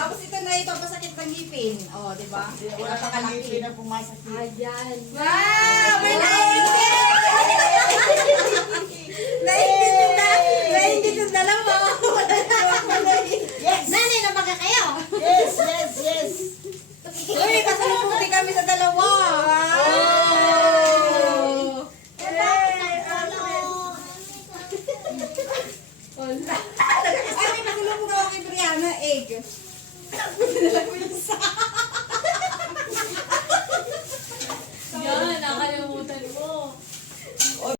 Tapos ito na ipapasakit ng ngipin. O, di ba? Wala pa ngipin na pumasakit. Ayan. Wow! May naingit! Naingit na! Naingit yung dalawa! Yes! Nanay na baka kayo. Yes, yes, yes! Uy, kasalubong